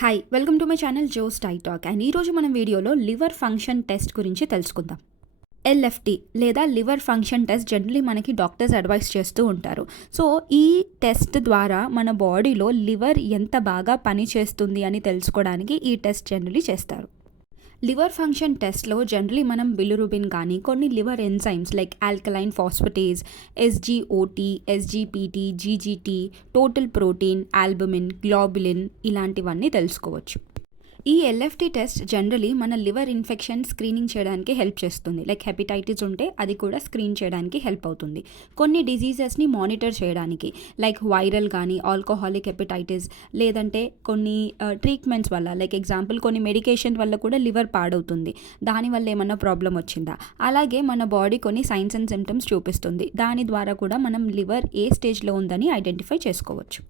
Hi welcome to my channel Jo's tie talk and ఈరోజు మనం వీడియోలో లివర్ ఫంక్షన్ టెస్ట్ గురించి తెలుసుకుందాం. ఎల్ఎఫ్టి లేదా లివర్ ఫంక్షన్ టెస్ట్ జనరలీ మనకి డాక్టర్స్ అడ్వైస్ చేస్తూ ఉంటారు. సో ఈ టెస్ట్ ద్వారా మన బాడీలో లివర్ ఎంత బాగా పనిచేస్తుంది అని తెలుసుకోవడానికి ఈ టెస్ట్ జనరలీ చేస్తారు. లివర్ ఫంక్షన్ టెస్ట్లో జనరలీ మనం బిలిరుబిన్ కానీ కొన్ని liver enzymes like alkaline phosphatase, SGOT, SGPT, GGT, total protein, albumin, globulin ఇలాంటివన్నీ తెలుసుకోవచ్చు. ఈ ఎల్ఎఫ్టి టెస్ట్ జనరలీ మన లివర్ ఇన్ఫెక్షన్ స్క్రీనింగ్ చేయడానికి హెల్ప్ చేస్తుంది. లైక్ హెపటైటిస్ ఉంటే అది కూడా స్క్రీన్ చేయడానికి హెల్ప్ అవుతుంది. కొన్ని డిజీజెస్ని మానిటర్ చేయడానికి లైక్ వైరల్ కానీ ఆల్కహాలిక్ హెపటైటిస్ లేదంటే కొన్ని ట్రీట్మెంట్స్ వల్ల లైక్ ఎగ్జాంపుల్ కొన్ని మెడికేషన్ వల్ల కూడా లివర్ పాడవుతుంది. దానివల్ల ఏమన్నా ప్రాబ్లం వచ్చిందా, అలాగే మన బాడీ కొన్ని సైన్స్ అండ్ సిమ్టమ్స్ చూపిస్తుంది. దాని ద్వారా కూడా మనం లివర్ ఏ స్టేజ్లో ఉందని ఐడెంటిఫై చేసుకోవచ్చు.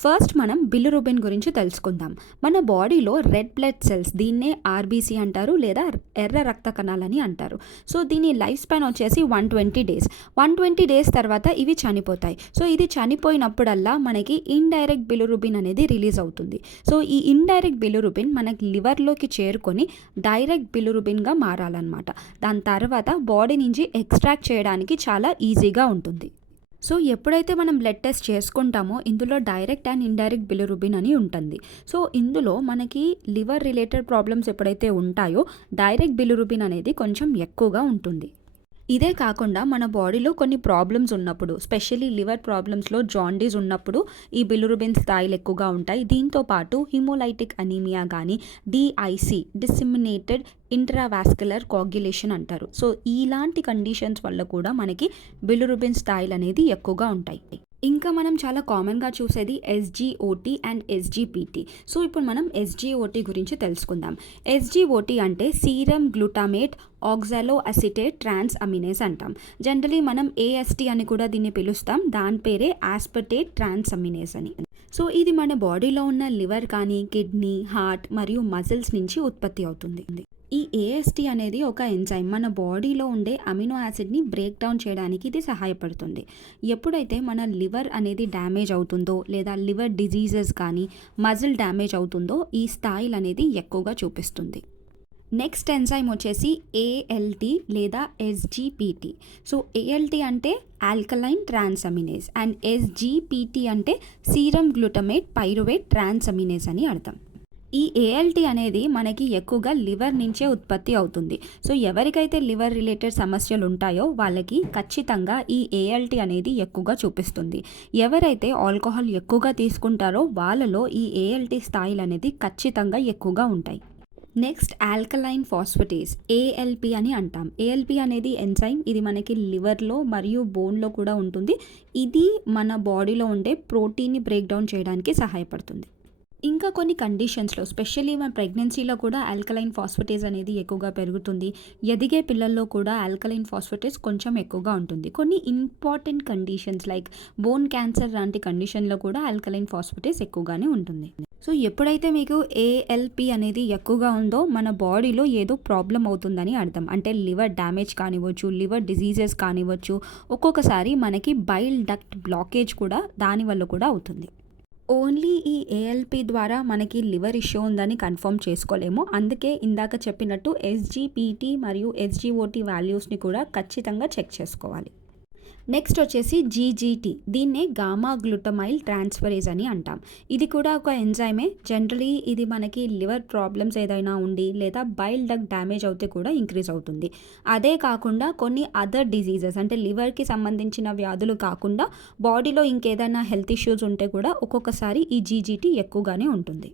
ఫస్ట్ మనం బిలిరుబిన్ గురించి తెలుసుకుందాం. మన బాడీలో రెడ్ బ్లడ్ సెల్స్, దీన్నే ఆర్బీసీ అంటారు లేదా ఎర్ర రక్త కణాలని అంటారు. సో దీని లైఫ్ స్పాన్ వచ్చేసి 120 డేస్. 120 డేస్ తర్వాత ఇవి చనిపోతాయి. సో ఇది చనిపోయినప్పుడల్లా మనకి ఇండైరెక్ట్ బిలిరుబిన్ అనేది రిలీజ్ అవుతుంది. సో ఈ ఇండైరెక్ట్ బిలిరుబిన్ మనకి లివర్లోకి చేరుకొని డైరెక్ట్ బిలిరుబిన్గా మారాలన్నమాట. దాని తర్వాత బాడీ నుంచి ఎక్స్ట్రాక్ట్ చేయడానికి చాలా ఈజీగా ఉంటుంది. సో ఎప్పుడైతే మనం బ్లడ్ టెస్ట్ చేసుకుంటామో ఇందులో డైరెక్ట్ అండ్ ఇండైరెక్ట్ బిలిరుబిన్ అని ఉంటుంది. సో ఇందులో మనకి లివర్ రిలేటెడ్ ప్రాబ్లమ్స్ ఎప్పుడైతే ఉంటాయో డైరెక్ట్ బిలిరుబిన్ అనేది కొంచెం ఎక్కువగా ఉంటుంది. ఇదే కాకుండా మన బాడీలో కొన్ని ప్రాబ్లమ్స్ ఉన్నప్పుడు, స్పెషల్లీ లివర్ ప్రాబ్లమ్స్లో జాండీస్ ఉన్నప్పుడు ఈ బిలిరుబిన్ స్థాయిలు ఎక్కువగా ఉంటాయి. దీంతో పాటు హిమోలైటిక్ అనీమియా కానీ డిఐసి, డిసిమినేటెడ్ ఇంట్రావాస్కులర్ కోగ్యులేషన్ అంటారు. సో ఇలాంటి కండిషన్స్ వల్ల కూడా మనకి బిలిరుబిన్ స్థాయిలు అనేది ఎక్కువగా ఉంటాయి. ఇంకా మనం చాలా కామన్గా చూసేది ఎస్జిఓటి అండ్ ఎస్జిపిటి. సో ఇప్పుడు మనం ఎస్జిఓటి గురించి తెలుసుకుందాం. ఎస్జిఓటి అంటే సీరం గ్లూటామేట్ ఆక్సాలో అసిటేట్ ట్రాన్స్ అమినేస్ అంటాం. జనరలీ మనం ఏఎస్టి అని కూడా దీన్ని పిలుస్తాం. దాని పేరే ఆస్పర్టేట్ ట్రాన్స్ అమినేస్ అని. సో ఇది మన బాడీలో ఉన్న లివర్ కానీ కిడ్నీ, హార్ట్ మరియు మజిల్స్ నుంచి ఉత్పత్తి అవుతుంది. ఈ ఏఎస్టి అనేది ఒక ఎంజైమ్, మన బాడీలో ఉండే అమినో యాసిడ్ని బ్రేక్ డౌన్ చేయడానికి ఇది సహాయపడుతుంది. ఎప్పుడైతే మన లివర్ అనేది డ్యామేజ్ అవుతుందో లేదా లివర్ డిజీజెస్ కానీ మజిల్ డ్యామేజ్ అవుతుందో ఈ స్థాయిలు అనేది ఎక్కువగా చూపిస్తుంది. నెక్స్ట్ ఎంజైమ్ వచ్చేసి ఏఎల్టి లేదా ఎస్జిపిటి. సో ఏఎల్టి అంటే ఆల్కలైన్ ట్రాన్సమినేస్ అండ్ ఎస్జిపిటి అంటే సీరం గ్లూటమేట్ పైరువేట్ ట్రాన్సమినేస్ అని అర్థం. ఈ ఏఎల్టి అనేది మనకి ఎక్కువగా లివర్ నుంచే ఉత్పత్తి అవుతుంది. సో ఎవరికైతే లివర్ రిలేటెడ్ సమస్యలు ఉంటాయో వాళ్ళకి ఖచ్చితంగా ఈ ఏఎల్టి అనేది ఎక్కువగా చూపిస్తుంది. ఎవరైతే ఆల్కహాల్ ఎక్కువగా తీసుకుంటారో వాళ్ళలో ఈ ఏఎల్టి స్థాయిలు అనేది ఖచ్చితంగా ఎక్కువగా ఉంటాయి. నెక్స్ట్ ఆల్కలైన్ ఫాస్ఫేటేజ్, ఏఎల్పి అని అంటాం. ఏఎల్పి అనేది ఎంజైమ్, ఇది మనకి లివర్లో మరియు బోన్లో కూడా ఉంటుంది. ఇది మన బాడీలో ఉండే ప్రోటీన్ని బ్రేక్ డౌన్ చేయడానికి సహాయపడుతుంది. ఇంకా కొన్ని కండిషన్స్లో స్పెషల్లీ మన ప్రెగ్నెన్సీలో కూడా ఆల్కలైన్ ఫాస్ఫేటేజ్ అనేది ఎక్కువగా పెరుగుతుంది. ఎదిగే పిల్లల్లో కూడా ఆల్కలైన్ ఫాస్ఫేటేజ్ కొంచెం ఎక్కువగా ఉంటుంది. కొన్ని important conditions like bone cancer లాంటి కండిషన్లో కూడా ఆల్కలైన్ ఫాస్ఫేటేజ్ ఎక్కువగానే ఉంటుంది. సో ఎప్పుడైతే మీకు ఏఎల్పి అనేది ఎక్కువగా ఉందో మన బాడీలో ఏదో ప్రాబ్లం అవుతుందని అర్థం. అంటే లివర్ డ్యామేజ్ కానివ్వచ్చు, లివర్ డిజీజెస్ కానివ్వచ్చు, ఒక్కొక్కసారి మనకి బైల్ డక్ట్ బ్లాకేజ్ కూడా దానివల్ల కూడా అవుతుంది. ఓన్లీ ఈ ఏఎల్పి ద్వారా మనకి లివర్ ఇష్యూ ఉందని కన్ఫర్మ్ చేసుకోలేము. అందుకే ఇందాక చెప్పినట్టు ఎస్జిపిటి మరియు ఎస్జిఓటి వాల్యూస్ని కూడా ఖచ్చితంగా చెక్ చేసుకోవాలి. నెక్స్ట్ వచ్చేసి జీజీటీ, దీన్నే గామా గ్లూటమైల్ ట్రాన్స్ఫరేజ్ అని అంటాం. ఇది కూడా ఒక ఎంజైమే. జనరలీ ఇది మనకి లివర్ ప్రాబ్లమ్స్ ఏదైనా ఉండి లేదా బైల్ డక్ట్ డ్యామేజ్ అవుతే కూడా ఇంక్రీజ్ అవుతుంది. అదే కాకుండా కొన్ని అదర్ డిజీజెస్ అంటే లివర్కి సంబంధించిన వ్యాధులు కాకుండా బాడీలో ఇంకేదైనా హెల్త్ ఇష్యూస్ ఉంటే కూడా ఒక్కొక్కసారి ఈ జీజీటీ ఎక్కువగానే ఉంటుంది.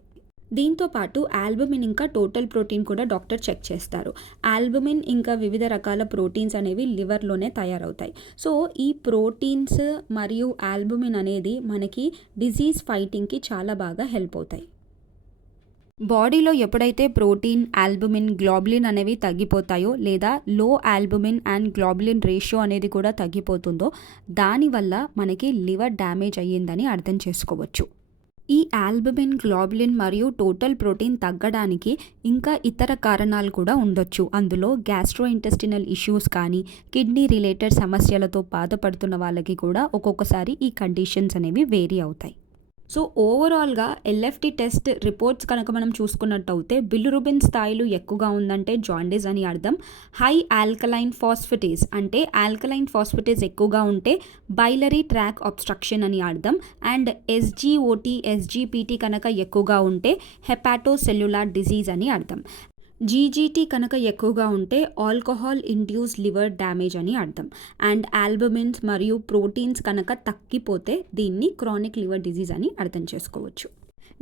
దీంతో పాటు ఆల్బుమిన్ ఇంకా టోటల్ ప్రోటీన్ కూడా డాక్టర్ చెక్ చేస్తారు. ఆల్బుమిన్ ఇంకా వివిధ రకాల ప్రోటీన్స్ అనేవి లివర్లోనే తయారవుతాయి. సో ఈ ప్రోటీన్స్ మరియు ఆల్బుమిన్ అనేది మనకి డిజీజ్ ఫైటింగ్కి చాలా బాగా హెల్ప్ అవుతాయి. బాడీలో ఎప్పుడైతే ప్రోటీన్, ఆల్బుమిన్, గ్లోబులిన్ అనేవి తగ్గిపోతాయో లేదా లో ఆల్బుమిన్ అండ్ గ్లోబులిన్ రేషియో అనేది కూడా తగ్గిపోతుందో దానివల్ల మనకి లివర్ డ్యామేజ్ అయ్యిందని అర్థం చేసుకోవచ్చు. ఈ ఆల్బుమిన్, గ్లోబులిన్ మరియు టోటల్ ప్రోటీన్ తగ్గడానికి ఇంకా ఇతర కారణాలు కూడా ఉండొచ్చు. అందులో గ్యాస్ట్రోఇంటెస్టినల్ ఇష్యూస్ కానీ కిడ్నీ రిలేటెడ్ సమస్యలతో బాధపడుతున్న వాళ్ళకి కూడా ఒక్కొక్కసారి ఈ కండిషన్స్ అనేవి వేరీ అవుతాయి. సో ఓవరాల్‌గా ఎల్ఎఫ్‌టి టెస్ట్ రిపోర్ట్స్ కనుక మనం చూసుకున్నట్టయితే బిలిరుబిన్ స్థాయిలు ఎక్కువగా ఉందంటే జాండీస్ అని అర్థం. హై ఆల్కలైన్ ఫాస్ఫేటేస్ అంటే ఆల్కలైన్ ఫాస్ఫేటేస్ ఎక్కువగా ఉంటే బైలరీ ట్రాక్ అబ్‌స్ట్రక్షన్ అని అర్థం. అండ్ ఎస్‌జిఓటీ, ఎస్‌జిపిటీ కనుక ఎక్కువగా ఉంటే హెపాటోసెల్యులార్ డిసీజ్ అని అర్థం. జీజీటీ కనుక ఎక్కువగా ఉంటే ఆల్కహాల్ ఇండ్యూస్ లివర్ డ్యామేజ్ అని అర్థం. అండ్ ఆల్బుమిన్స్ మరియు ప్రోటీన్స్ కనుక తగ్గిపోతే దీన్ని క్రానిక్ లివర్ డిజీజ్ అని అర్థం చేసుకోవచ్చు.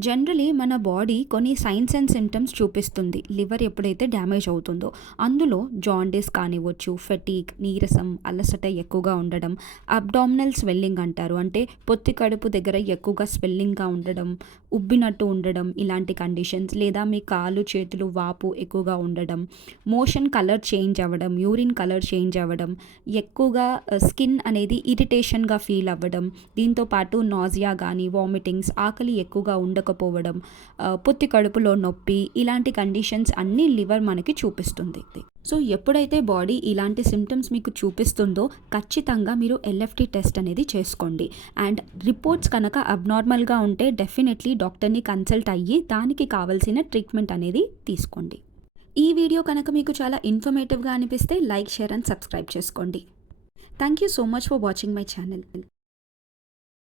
జనరలీ మన బాడీ కొన్ని సైన్స్ అండ్ సిమ్టమ్స్ చూపిస్తుంది లివర్ ఎప్పుడైతే డ్యామేజ్ అవుతుందో. అందులో జాండీస్ కానివ్వచ్చు, ఫెటీగ్, నీరసం, అలసట ఎక్కువగా ఉండడం, అబ్డామినల్ స్వెల్లింగ్ అంటారు, అంటే పొత్తి కడుపు దగ్గర ఎక్కువగా స్వెల్లింగ్గా ఉండడం, ఉబ్బినట్టు ఉండడం, ఇలాంటి కండిషన్స్, లేదా మీ కాళ్ళు చేతులు వాపు ఎక్కువగా ఉండడం, మోషన్ కలర్ చేంజ్ అవ్వడం, యూరిన్ కలర్ చేంజ్ అవ్వడం, ఎక్కువగా స్కిన్ అనేది ఇరిటేషన్గా ఫీల్ అవ్వడం, దీంతోపాటు నాజియా కానీ, వామిటింగ్స్, ఆకలి ఎక్కువగా ఉండకపోవడం, పొత్తి కడుపులో నొప్పి, ఇలాంటి కండిషన్స్ అన్నీ లివర్ మనకి చూపిస్తుంది. సో ఎప్పుడైతే బాడీ ఇలాంటి సిమ్టమ్స్ మీకు చూపిస్తుందో ఖచ్చితంగా మీరు ఎల్ఎఫ్టి టెస్ట్ అనేది చేసుకోండి. అండ్ రిపోర్ట్స్ కనుక అబ్నార్మల్గా ఉంటే డెఫినెట్లీ డాక్టర్ని కన్సల్ట్ అయ్యి దానికి కావాల్సిన ట్రీట్మెంట్ అనేది తీసుకోండి. ఈ వీడియో కనుక మీకు చాలా ఇన్ఫర్మేటివ్గా అనిపిస్తే లైక్, షేర్ అండ్ సబ్స్క్రైబ్ చేసుకోండి. Thank you so much for watching my channel.